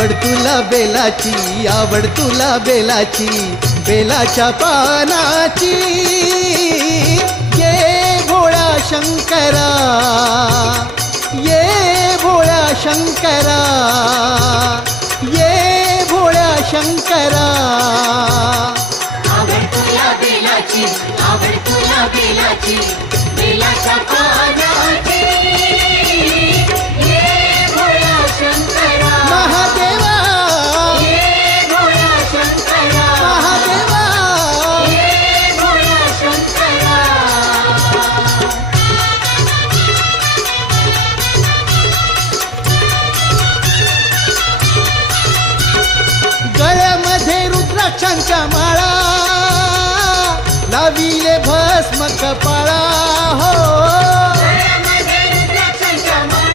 आवड तुला बेलाची, आवड तुला बेलाची, बेलाच्या पानाची. ये भोळा शंकरा, ये भोळ्या शंकरा, ये भोळ्या शंकरा. आवड तुला बेलाची, आवड तुला बेलाची, बेलाच्या पानाची.